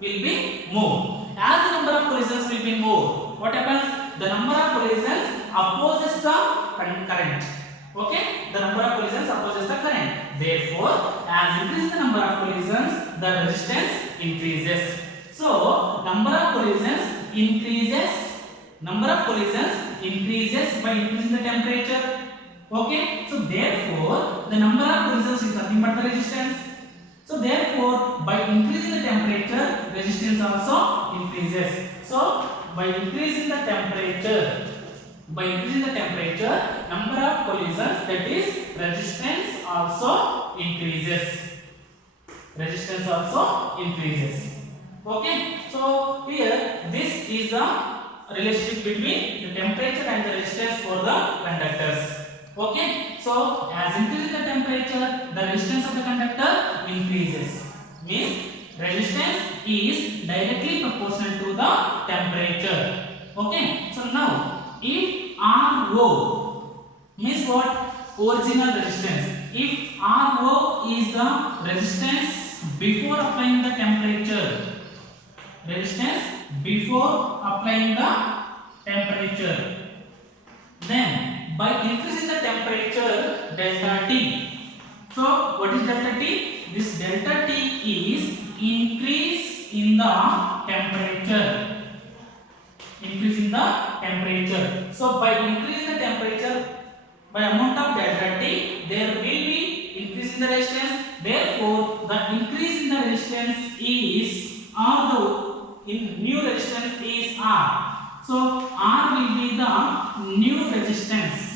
will be more. As the number of collisions will be more, what happens? The number of collisions opposes the current. Okay, the number of collisions opposes the current. Therefore, as increases the number of collisions, the resistance increases. So, number of collisions increases. Number of collisions increases by increasing the temperature. Okay, so therefore, the number of collisions is nothing but the resistance. So therefore, by increasing the temperature, resistance also increases. So by increasing the temperature, number of collisions, that is resistance also increases. Resistance also increases. Okay. So here this is the relationship between the temperature and the resistance for the conductors. Okay, so as increases the temperature, the resistance of the conductor increases. Means resistance is directly proportional to the temperature. Okay, so now if RO means what? Original resistance. If RO is the resistance before applying the temperature, then by increasing the temperature delta T. So what is delta T? This delta T is increase in the temperature. So by increasing the temperature by amount of delta T, there will be increase in the resistance. Therefore, the increase in the resistance is new resistance is R. So R will be the new resistance.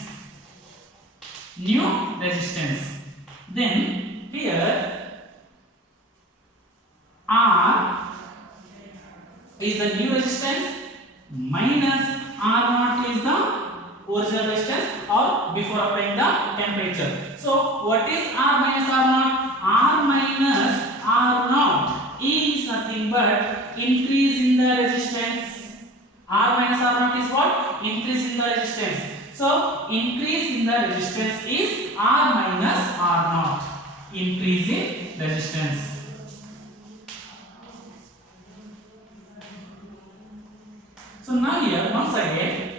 Then here R is the new resistance minus R0 is the original resistance or before applying the temperature. So what is R minus R0? R minus R0 is nothing but increase in the resistance. R minus R0 is what? Increase in the resistance. So increase in the resistance is R minus R0. Increase in resistance. So now here once again,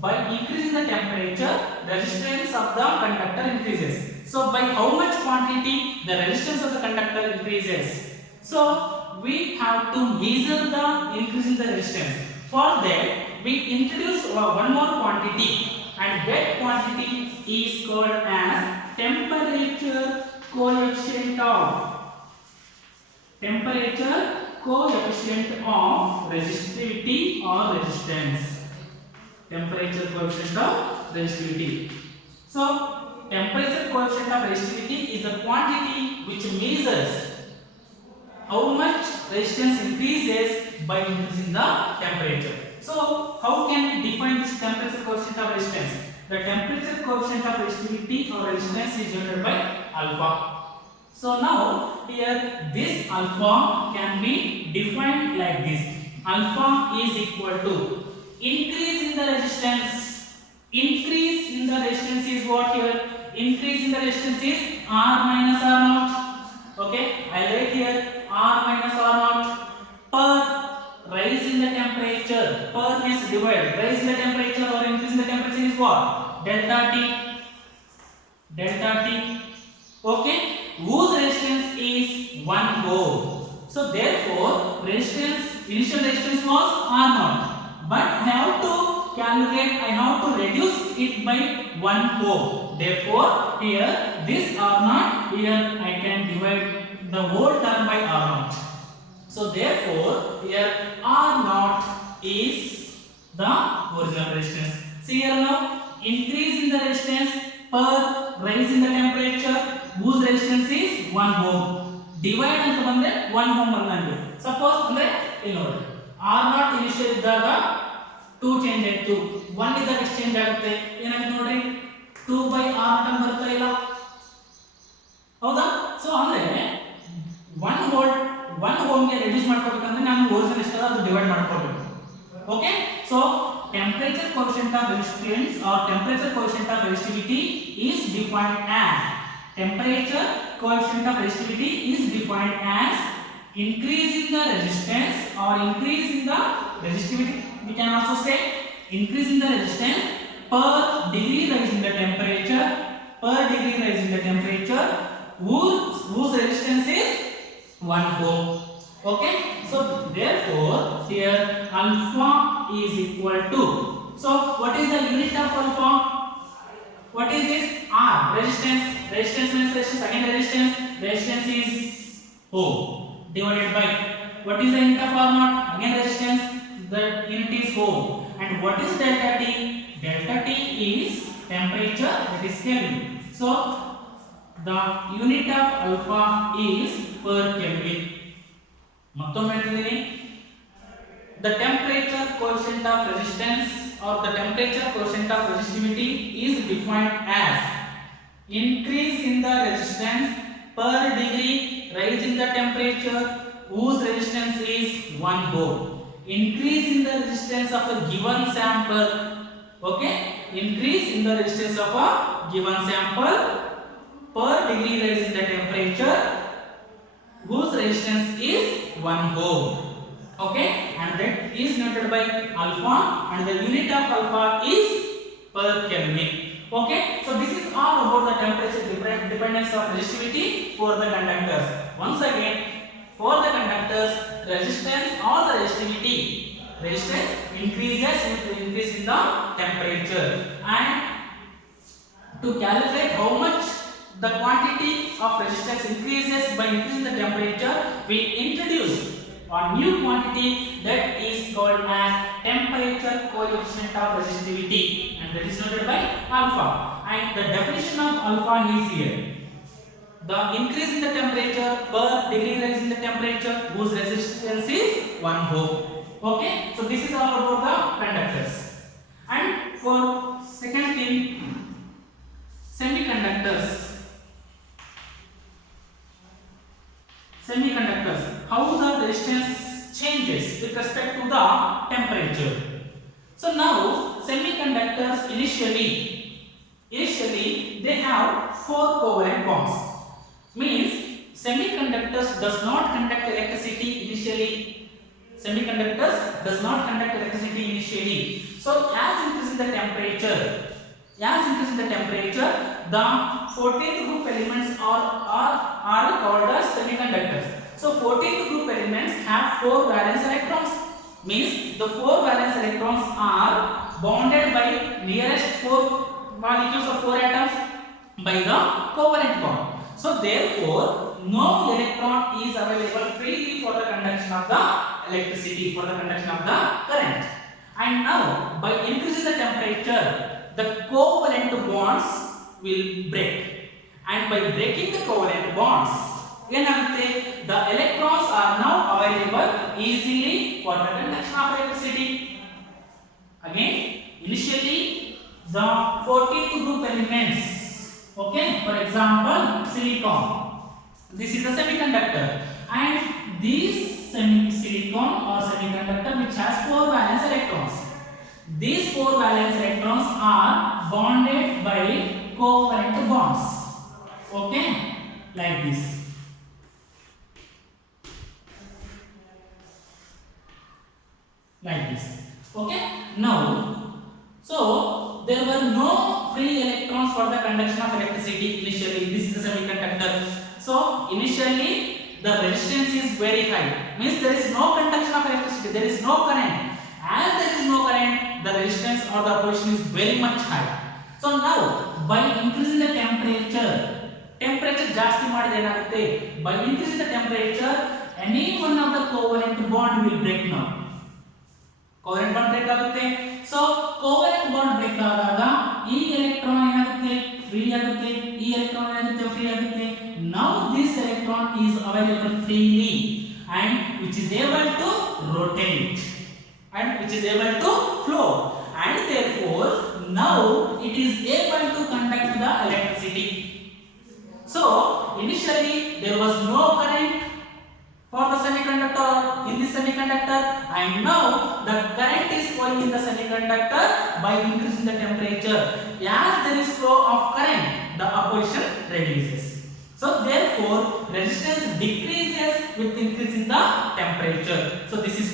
by increasing the temperature, resistance of the conductor increases. So by how much quantity the resistance of the conductor increases? So we have to measure the increase in the resistance. For that, we introduce one more quantity, and that quantity is called as temperature coefficient of resistivity or resistance. Temperature coefficient of resistivity. So temperature coefficient of resistivity is the quantity which measures how much resistance increases by increasing the temperature. So how can we define this temperature coefficient of resistance? The temperature coefficient of resistivity or resistance is denoted by alpha. So now here this alpha can be defined like this. Alpha is equal to increase in the resistance. Increase in the resistance is what here? Increase in the resistance is R minus R0. Okay, I write here R minus R0 per rise in the temperature. Per means divide. Rise in the temperature or increase in the temperature is what? Delta T. Okay, whose resistance is 1 ohm. So therefore, initial resistance was R0, but I have to reduce it by 1 ohm. Therefore, here this R0, here I can divide the whole term by R0. So therefore, here R0 is the original resistance. See here now, increase in the resistance per rise in the temperature, whose resistance is 1 ohm. Divide anta bandre 1 ohm bandande. Suppose andre ಇಲ್ಲಿ ನೋಡಿ R0 initial ಇದ್ದಾಗ 2 change ಆಯ್ತು, 1 ಇದ್ದಾಗ ಎಷ್ಟು change ಆಗುತ್ತೆ? ಏನಾಗುತ್ತೆ ನೋಡ್ರಿ, 2 by R0 ಅಂತ ಬರ್ತಾ ಇಲ್ಲ, ಹೌದಾ? ಸೊ ಅಂದ್ರೆ 1 ವೋಲ್ಟ್ 1 ಓಮ್ ಗೆ ರೆಡ್ಯೂಸ್ ಮಾಡ್ಕೋಬೇಕಂದ್ರೆ ನಾನು ಒರಿಜಿನಲ್ ಎಷ್ಟು ಅದು ಡಿವೈಡ್ ಮಾಡ್ಕೋಬೇಕು. Okay, so temperature coefficient of resistance or temperature coefficient of resistivity is defined as increase in the resistance or increase in the resistivity. We can also say increase in the resistance per degree rise in the temperature. Per degree rise in the temperature, whose resistance is 1 ohm. Okay. So therefore here alpha is equal to. So what is the unit of alpha? What is this? R. Resistance. Resistance means resistance. Again resistance. Resistance is ohm divided by. What is the unit of R naught? Again resistance. The unit is ohm. And what is delta T? Delta T is temperature, that is Kelvin. So the unit of alpha is per Kelvin. ಮತ್ತೊಮ್ಮೆ ಹೇಳ್ತಿದ್ದೀನಿ, the temperature coefficient of resistance or the temperature coefficient of resistivity is defined as increase in the resistance per degree rise in the temperature whose resistance is 1 ohm. Increase in the resistance of a given sample. Okay, increase in the resistance of a given sample per degree rise in the temperature whose resistance is 1 ohm. Okay, and that is noted by alpha, and the unit of alpha is per Kelvin. Okay, so this is all about the temperature dependence of resistivity for the conductors. Once again, for the conductors, resistance or the resistivity, resistance increases with the increase in the temperature, and to calculate how much the quantity of resistance increases by increasing the temperature, we introduce a new quantity that is called as temperature coefficient of resistivity, and that is noted by alpha. And the definition of alpha is here: the increase in the temperature per degree rise in the temperature whose resistance is 1 ohm. Okay, so this is all about the conductors. And for second thing, semiconductors. Semiconductors, how the resistance changes with respect to the temperature. So now semiconductors initially they have 4 covalent bonds. Means semiconductors does not conduct electricity initially. Semiconductors does not conduct electricity initially. So as increasing the temperature, the 14th group elements are called as semiconductors. So 14th group elements have 4 valence electrons. Means the 4 valence electrons are bonded by nearest 4 molecules or 4 atoms by the covalent bond. So therefore no electron is available freely for the conduction of the electricity, for the conduction of the current. And now by increasing the temperature, the covalent bonds will break, and by breaking the covalent bonds, the electrons are now available easily for the conduction of electricity. Again, initially the 14th group elements, okay, for example silicon, this is a semiconductor, and this silicon or semiconductor which has 4 valence electrons. These 4 valence electrons are bonded by covalent bonds. Okay, like this. Like this. Okay. Now, so there were no free electrons for the conduction of electricity initially. This is a semiconductor. So initially the resistance is very high. Means there is no conduction of electricity. There is no current. As there is no current, the resistance or the opposition is very much high. So now by increasing the temperature ಜಾಸ್ತಿ ಮಾಡಿದ್ರೆ ಏನಾಗುತ್ತೆ, by increasing the temperature any one of the covalent bond will break now. covalent bond break ಆಗುತ್ತೆ. So covalent bond break ಆದಾಗ ಈ electron ಏನಾಗುತ್ತೆ, free ಆಗುತ್ತೆ, ಈ electron ಏನಾಗುತ್ತೆ, ಫ್ರೀ ಆಗುತ್ತೆ. Now this electron is available freely and which is able to rotate and which is able to flow, and therefore now it is able to conduct the electricity. So initially there was no current for the semiconductor in this semiconductor, and now the current is flowing in the semiconductor by increasing the temperature. As there is flow of current, the opposition reduces. So therefore resistance decreases with increasing the temperature. So this is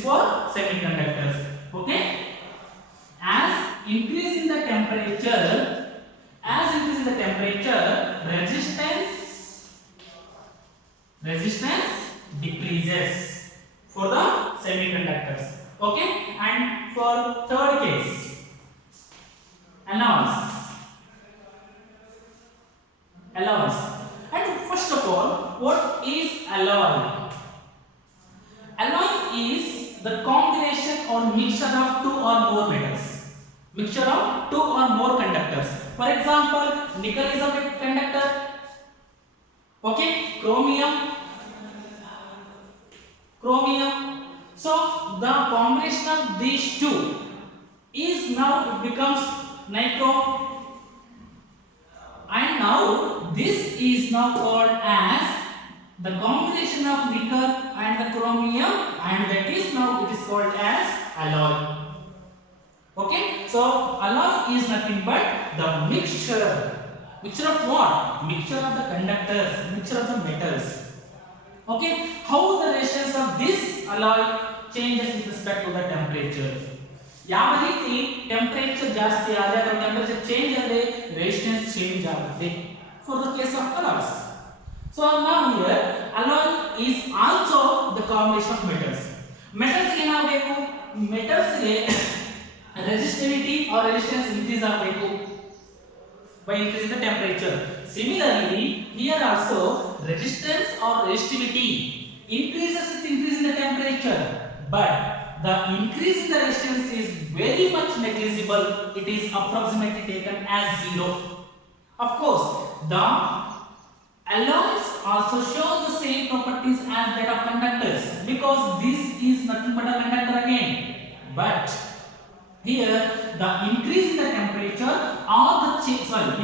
for the semiconductors. Okay, and for third case, alloys. Alloys. And first of all, what is alloy? Alloy is the combination or mixture of two or more metals. Mixture of two or more conductors. For example, nickel is a conductor. Okay, chromium. So the combination of these two is now it becomes nitro, and now this is now called as the combination of nickel and the chromium, and that is now it is called as alloy. Okay, so alloy is nothing but the mixture. Mixture of what? Mixture of the conductors, mixture of the metals. Okay, how the resistance of this alloy changes with respect to the temperature. ಯಾವ ರೀತಿ temperature ಜಾಸ್ತಿ ಆದರೆ ಅಥವಾ temperature change ಆದರೆ resistance change ಆಗುತ್ತೆ for the case of alloys. So now here alloy is also the combination of metals. Metals ಗೆ ಏನಾಗಬೇಕು? Metals ಗೆ resistivity or resistance increase ಆಗಬೇಕು by increasing the temperature. Similarly, here also resistance or resistivity increases with increasing the temperature, but the increase in the resistance is very much negligible. It is approximately taken as 0. Of course, the alloys also show the same properties as that of conductors, because this is nothing but a conductor again. But here the increase in the temperature or the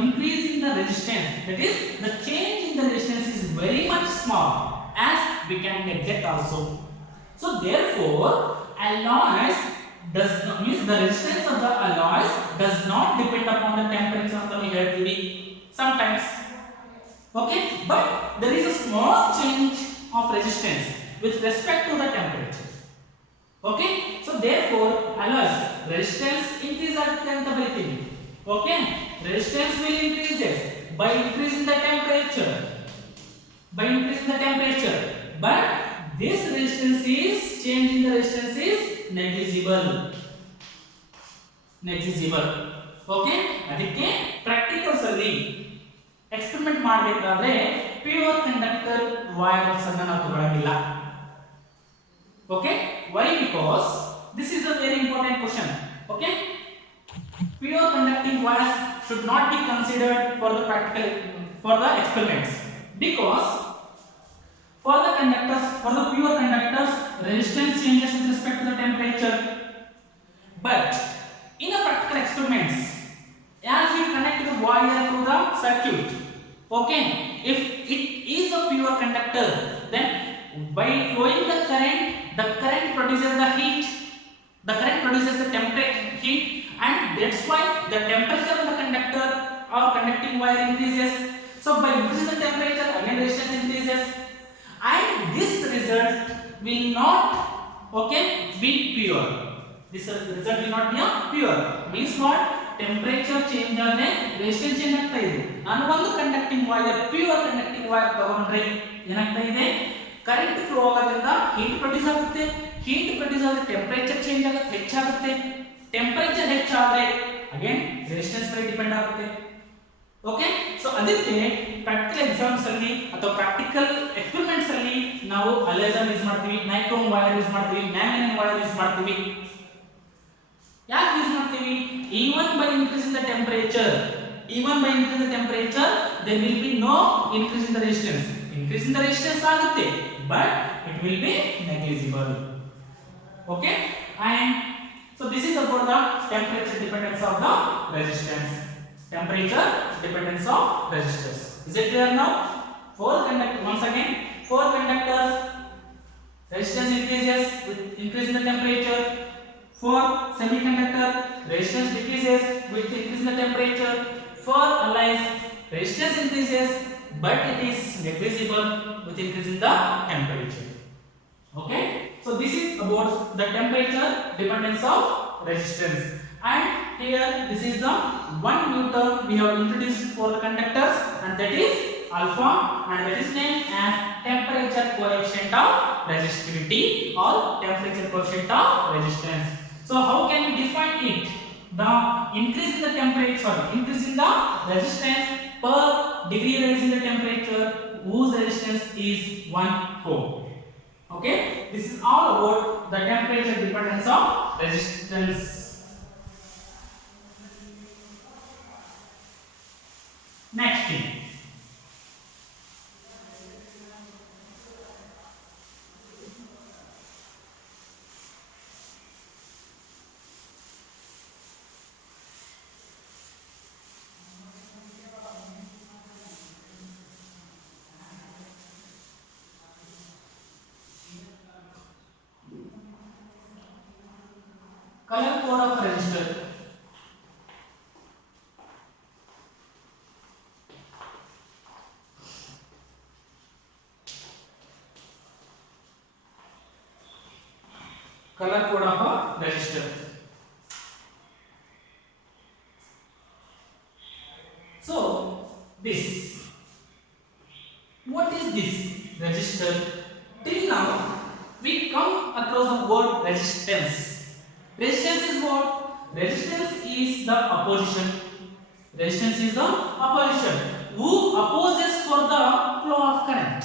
increase in the resistance, that is the change in the resistance is very much small, as we can neglect also. So therefore alloys does not means the resistance of the alloys does not depend upon the temperature of the ಹೇಳ್ತೀವಿ sometimes. Okay, but there is a small change of resistance with respect to the temperature. Okay, so therefore alloys resistance increase ಅಂತ ಬರೀತೀವಿ. Okay, resistance will increases by increasing the temperature, but this resistance is change in the resistance is negligible. Okay, ಅದಕ್ಕೆ practicals ಅಲ್ಲಿ experiment ಮಾಡಬೇಕಾದ್ರೆ pure conductor wires ಅನ್ನು ನಾವು ತಗೊಳ್ಳೋದಿಲ್ಲ. Okay, why? Because this is a very important question. Okay, pure conducting wires should not be considered for the practical for the experiments, because for the pure conductors resistance changes with respect to the temperature, but in a practical experiments as we connect the wire to the circuit, okay, if it is a pure conductor, then by flowing the current produces the heat, the current produces the temperature heat, and that's why the temperature of the conductor or conducting wire increases. So by increasing the temperature, again resistance increases, and this result will not be pure. This result will not be pure. Means what? Temperature change ಆದರೆ resistance change ಆಗ್ತಾ ಇದೆ. ನಾನು ಒಂದು conducting wire pure conducting wire ತಗೊಂಡ್ರೆ ಏನಾಗ್ತಾ ಇದೆ? Current flow ಆಗೋದ್ರಿಂದ heat produce ಆಗುತ್ತೆ, ಹೀಟ್ ಪ್ರೊಡ್ಯೂಸ್ ಆದ್ರೆ ಟೆಂಪರೇಚರ್ ಚೇಂಜ್ ಆಗುತ್ತೆ, ಹೆಚ್ಚಾಗುತ್ತೆ. ಟೆಂಪರೇಚರ್ ಹೆಚ್ಚಾದ್ರೆ ಅಗೇನ್ ರೆಸಿಸ್ಟೆನ್ಸ್ ಮೇಲೆ ಡಿಪೆಂಡ್ ಆಗುತ್ತೆ. ಓಕೆ, ಸೊ ಅದಕ್ಕೆ ಪ್ರಾಕ್ಟಿಕಲ್ ಎಕ್ಸಾಮ್ಸ್ ಅಲ್ಲಿ ಅಥವಾ ಪ್ರಾಕ್ಟಿಕಲ್ ಎಕ್ಸ್ಪೆರಿಮೆಂಟ್ಸ್ ಅಲ್ಲಿ ನಾವು ಅಲೆಸನ್ ಯೂಸ್ ಮಾಡ್ತೀವಿ, ನೈಕ್ರೋಮ್ ವೈರ್ ಯೂಸ್ ಮಾಡ್ತೀವಿ, ಮ್ಯಾಂಗನೀಸ್ ವೈರ್ ಯೂಸ್ ಮಾಡ್ತೀವಿ. ಯಾಕೆ ಯೂಸ್ ಮಾಡ್ತೀವಿ? even by increasing the temperature there will be no increase in the resistance. Increase in the resistance ಆಗುತ್ತೆ, but it will be negligible. Okay, and so this is about the temperature dependence of the resistance. Temperature dependence of resistors. Is it clear now? Once again, four conductors, resistance increases with increase in the temperature. For semiconductor, resistance decreases with increase in the temperature. For alloys, resistance increases, but it is negligible with increase in the temperature. Okay, so this is about the temperature dependence of resistance. And here this is the one new term we have introduced for the conductors, and that is alpha, and that is named as temperature coefficient of resistivity or temperature coefficient of resistance. So how can we define it? The increase in the temperature, increase in the resistance per degree rise in the temperature whose resistance is 1 ohm. Okay, this is all about the temperature dependence of resistance. Next thing, color code of resistor. Color code of a resistor. So this, what is this resistor? Till now we come across the word resistance. Resistance is what? Resistance is the opposition. Resistance is the opposition. Who opposes for the flow of current?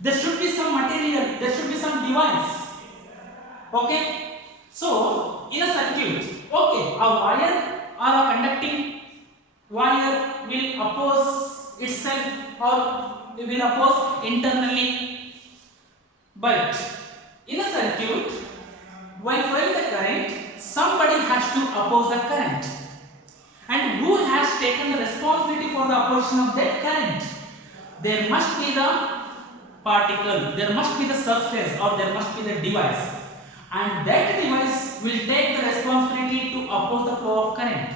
There should be some material, there should be some device. Okay, so in a circuit, okay, a wire or a conducting wire will oppose itself or will oppose internally, but in a circuit, while flowing the current, somebody has to oppose the current, and who has taken the responsibility for the opposition of that current? There must be the particle, there must be the substance, or there must be the device, and that device will take the responsibility to oppose the flow of current,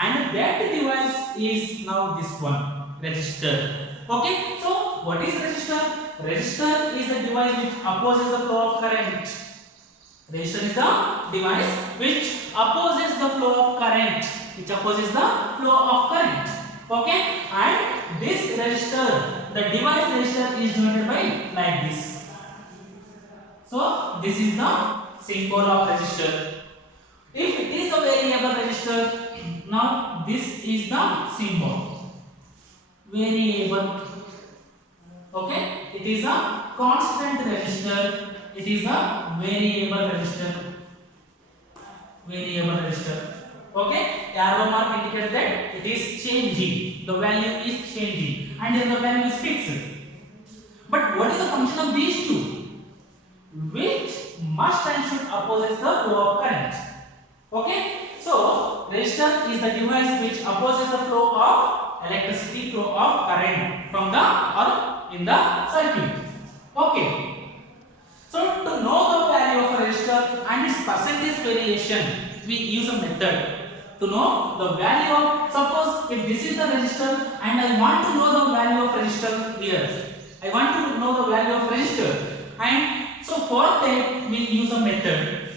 and that device is now this one, resistor. Okay, so what is resistor? Resistor is the device which opposes the flow of current. Resistor is the device which opposes the flow of current, which opposes the flow of current. Okay, and this resistor, the device resistor, is denoted by like this. So this is the symbol of resistor. If it is a variable resistor, now this is the symbol. Variable. Okay, it is a constant resistor. It is a variable resistor. Variable resistor. Okay, arrow mark indicates that it is changing. The value is changing, and then the value is fixed. But what is the function of these two? Which must and should opposes the flow of current. Okay, so resistor is the device which opposes the flow of electricity, flow of current from the or in the circuit. Okay. So to know the value of a resistor and its percentage variation, we use a method to know the value of, suppose if this is the resistor and I want to know the value of resistor here. I want to know the value of resistor, and so for that we use a method,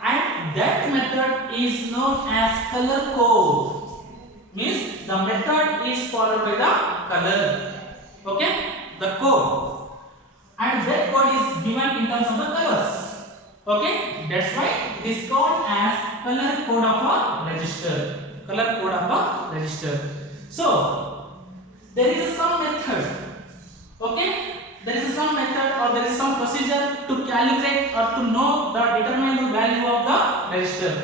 and that method is known as color code. Means the method is followed by the color. Okay, the code. And that code is given in terms of the colors. Okay, that's why it is called as color code of a resistor. Color code of a resistor. So there is some method. Okay, there is some method or there is some procedure to calculate or to know the determine the value of the resistor.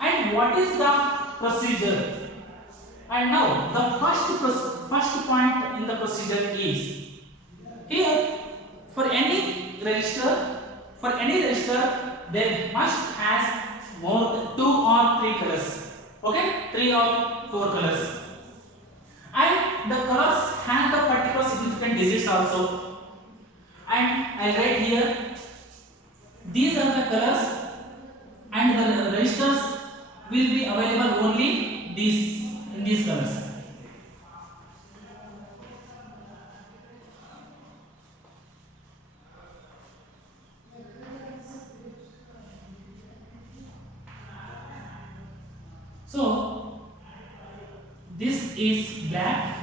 And what is the procedure? And now the first point in the procedure is here. For any resistor, there must has more than 2 or 3 colors. Okay, 3 or 4 colors, and the colors have the particular significant digits also. And I write here these are the colors, and the resistors will be available only these in these colors. So this is black,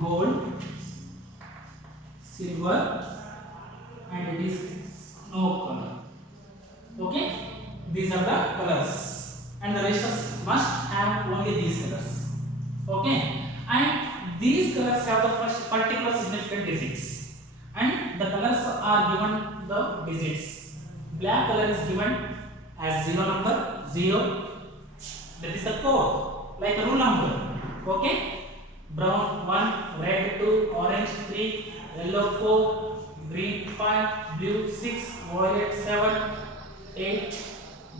gold, silver, and it is snow color. Okay, these are the colors, and the resistors must have only these colors. Okay, and these colors have the first particular significant digits, and the colors are given the digits. Black color is given as 0 number 0, that is the code, like a rule number. Okay, brown 1, red 2, orange 3, yellow 4, green 5, blue 6, violet 7, 8,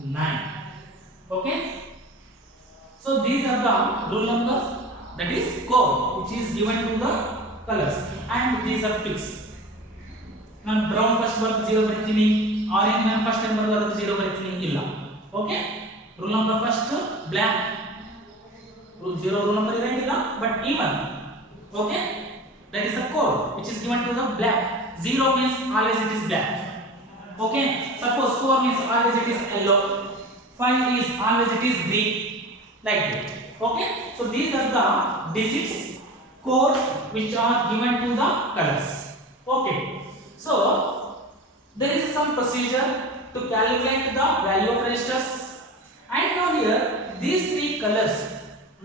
9. Okay, so these are the rule numbers, that is code which is given to the colors, and these are fixed. ನಾನು brown first ಬರುತ್ತೆ 0 ಬರೀತೀನಿ, orange ನಾನು first number ಬರುತ್ತೆ 0 ಬರೀತೀನಿ ಇಲ್ಲ. Okay, rule number first block rule 0 rule number ಇರಂಗಿಲ್ಲ, but even. Okay, that is the code which is given to the black. 0 means always it is black. Okay, suppose 4 means always it is yellow, 5 is always it is green, like that. Okay, so these are the digits codes which are given to the colors. Okay, so there is some procedure to calculate the value of resistors, and now here these three colors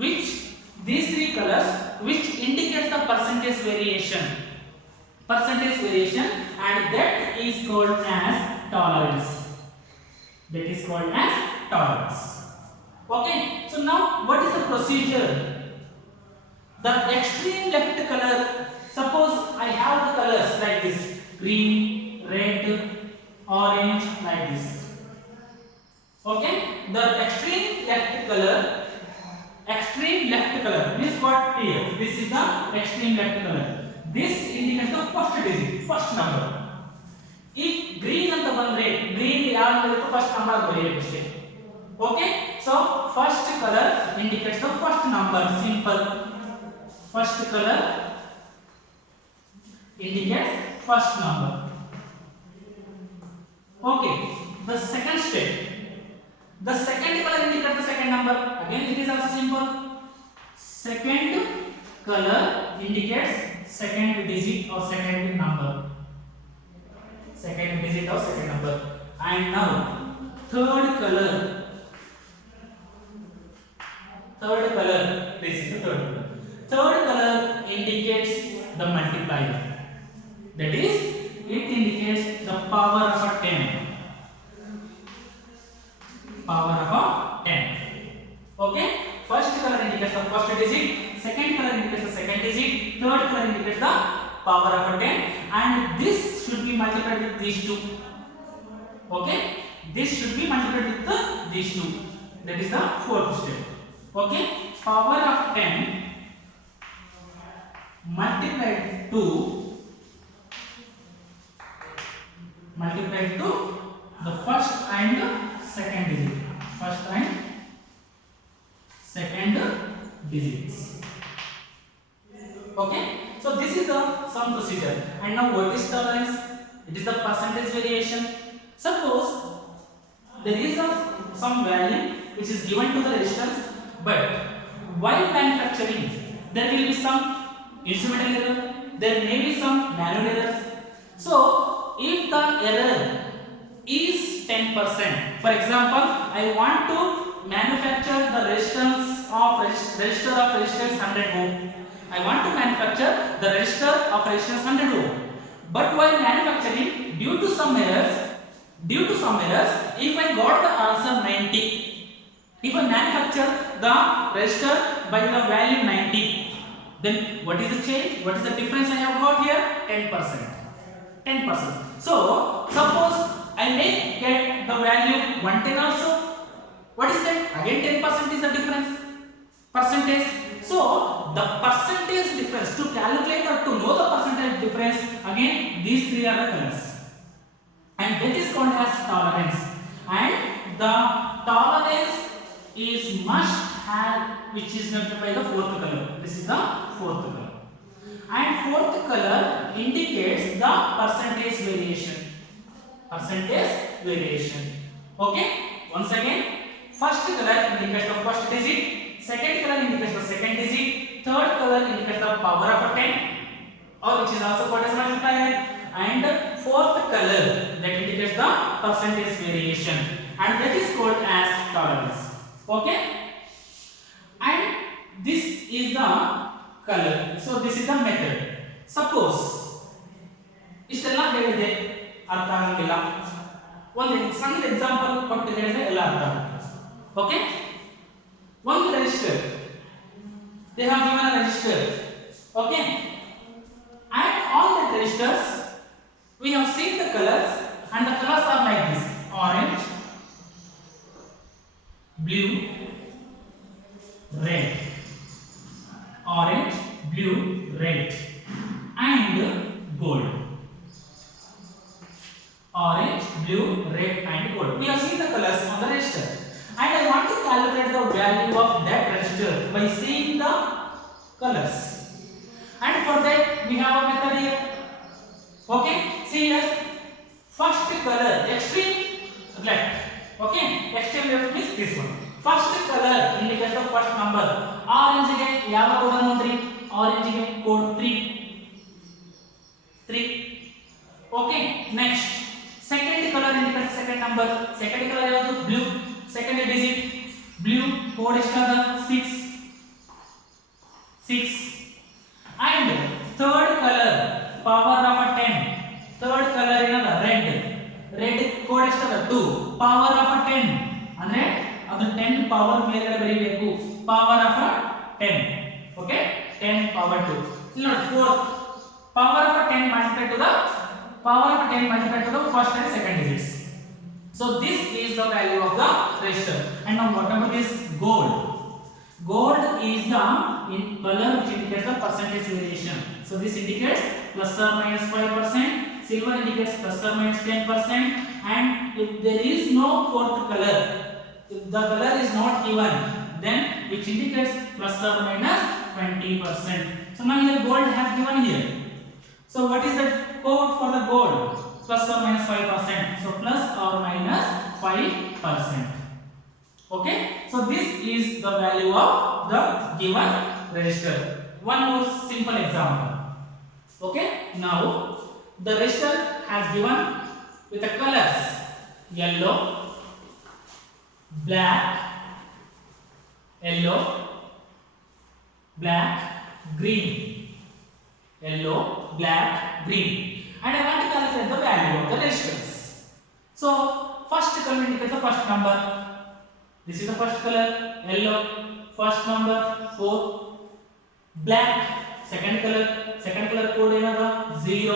which indicates the percentage variation, and that is called as tolerance. Okay, so now what is the procedure? The extreme left color, suppose I have the colors like this, green, red, orange, like this. Okay, the extreme left color means what here? This is the extreme left color. This indicates the first digit, first number. If green anta bandre, green yavu first number ಬರೆಯಬೇಕು. Okay, so first color indicates the first number, simple. First color indicates first number. Okay, the second step, the second color indicates the second number, again it is also simple. Second color indicates second digit or second number, and now third color, this is the third color. Third color indicates the multiplier, that is it indicates the power of a 10. Okay, first color indicates the first digit, second color indicates the second digit, third color indicates the power of a 10, and this should be multiplied with these two. Okay, this should be multiplied with these two, that is the fourth step. Okay, power of 10 multiplied to the first and second digits. Okay, so this is the some procedure. And now what is tolerance? It is the percentage variation. Suppose there is some value which is given to the resistance, but while manufacturing there will be some instrumental error, there may be some manual errors. So if the error is 10%, for example I want to manufacture the resistor of resistance 100 ohm, I want to manufacture the resistor of resistance 100 ohm, but while manufacturing, due to some errors, if I got the answer 90, if I manufacture the resistor by the value 90, then what is the change? What is the difference I have got here? 10%. So suppose I may get the value 110 also. What is that? Again 10% is the difference, percentage. So the percentage difference, to calculate or to know the percentage difference, again these three are the colors, and that is called as tolerance. And the tolerance is must have, which is noted by the fourth color. This is the fourth color, and fourth color indicates the percentage variation. Okay, once again, first color indicates the first digit, second color indicates the second digit, third color indicates the power of a 10, or which is also called as multiplier, and fourth color that indicates the percentage variation, and that is called as tolerance. Okay, and this is the color. So this is the method. Suppose ಇಷ್ಟೆಲ್ಲ ಹೇಳಿದೆ ಅರ್ಥ ಆಗಲಿಲ್ಲ, ಒಂದು ಸಣ್ಣ example ಕೊಟ್ಟು ಹೇಳಿದ್ರೆ ಎಲ್ಲ ಅರ್ಥ ಆಗುತ್ತೆ. ಓಕೆ, ಒಂದು register, they have given a register. Okay, and on the registers we have seen the colors, and the colors are like this: orange, blue, red, orange, blue, red, and gold. Orange, blue, red, and gold. We have seen the colors on the register, and I want to calculate the value of that register by seeing the colors. And for that we have a method here. Okay, see here, first color extreme left. Okay, extreme left means this one. First color indicates the first number. Orange ಗೆ ಯಾವ code ನೋಡ್ರಿ, orange ಗೆ code 3. Okay, next second color indicates second number. Second color ಯಾವುದು, blue. Second digit blue, code ಎಷ್ಟಾದ 6. And third color power of a 10. Third color ಏನದ red. Red code ಎಷ್ಟಾದ 2. power of a 10 ಅಂದ್ರೆ ಅದು 10 power ಮೇಲ್ಗಡೆ ಬರೀಬೇಕು. power of a 10. Okay, 10 power 2. ಇಲ್ಲಿ ನೋಡಿ, fourth power of a 10 multiplied to the power of a 10 multiplied to the first and second digits. So this is the value of the resistor. And now what about this gold? Gold is the in color which indicates the percentage variation. So this indicates plus or minus 5%. Silver indicates plus or minus 10%. And if there is no fourth color, if the color is not given, then which indicates plus or minus 20%. So now here gold has given here. So what is the code for the gold? Plus or minus 5%. So plus or minus 5%. Okay, so this is the value of the given resistor. One more simple example. Okay, now the resistor has given with the colors yellow, black, yellow, black, green, yellow, black, green, and I want to calculate the value of the resistors. So first color indicates the first number. This is the first color, yellow, first number 4. Black, second color code ಏನದ 0.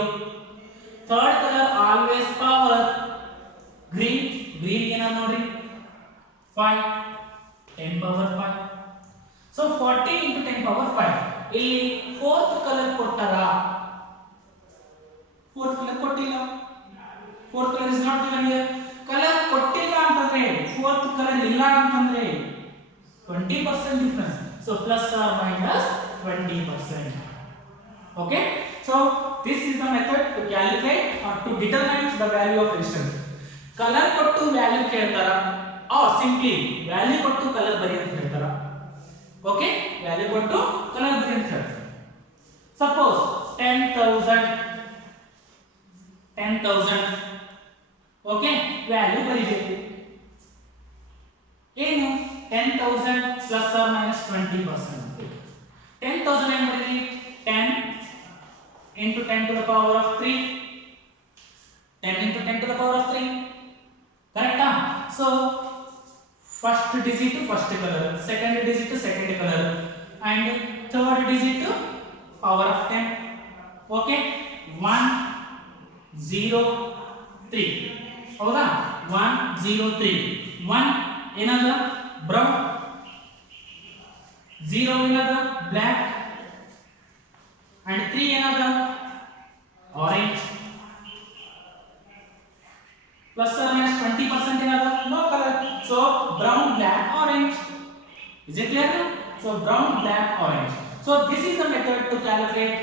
Third color always power. Green ಏನದ ನೋಡ್ರಿ 5. 10 power 5. So 40 into 10 power 5. ಇಲ್ಲಿ fourth color ಕೊಟ್ಟಾರ, fourth color ಕೊಟ್ಟಿಲ್ಲ. Fourth color is not given here. Color ಕೊಟ್ಟಿಲ್ಲ ಅಂತಂದ್ರೆ, fourth color ಇಲ್ಲ ಅಂತಂದ್ರೆ 20% difference. So plus or minus 20%. Okay, so this is the method to calculate or to determine the value of resistance. Color ಕೊಟ್ಟು value ಕೇಳ್ತಾರ, or simply value ಕೊಟ್ಟು color ಬರಿ ಅಂತ ಹೇಳ್ತಾರ. Okay, value ಕೊಟ್ಟು color ಬರಿ ಅಂತ ಹೇಳ್ತಾರ. Suppose 10,000. Okay, value ಬರಿಬೇಕು. ಏನು 10,000 plus or minus 20%. 10,000 ಏನು ಬರೀರಿ, 10 into 10 to the power of 3. 10 into 10 to the power of 3. Correct? So first digit to first color, second digit to second color, and third digit to power of 10. Okay, 1 0 3. ಹೌದಾ, 1 0 3. 1 ಏನದ brown, 0 ಏನದ black, and 3 ಏನದ orange. plus or minus 20% ಏನದ no color. So brown, black, orange. Is it clear? So brown, black, orange. So this is the method to calculate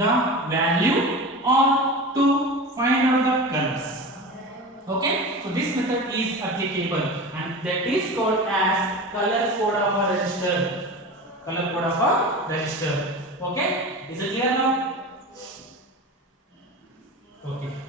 the value or to find out the colors. Okay, so this method is applicable, and that is called as color code of a resistor. Color code of a resistor. Okay. Is it clear now? Okay.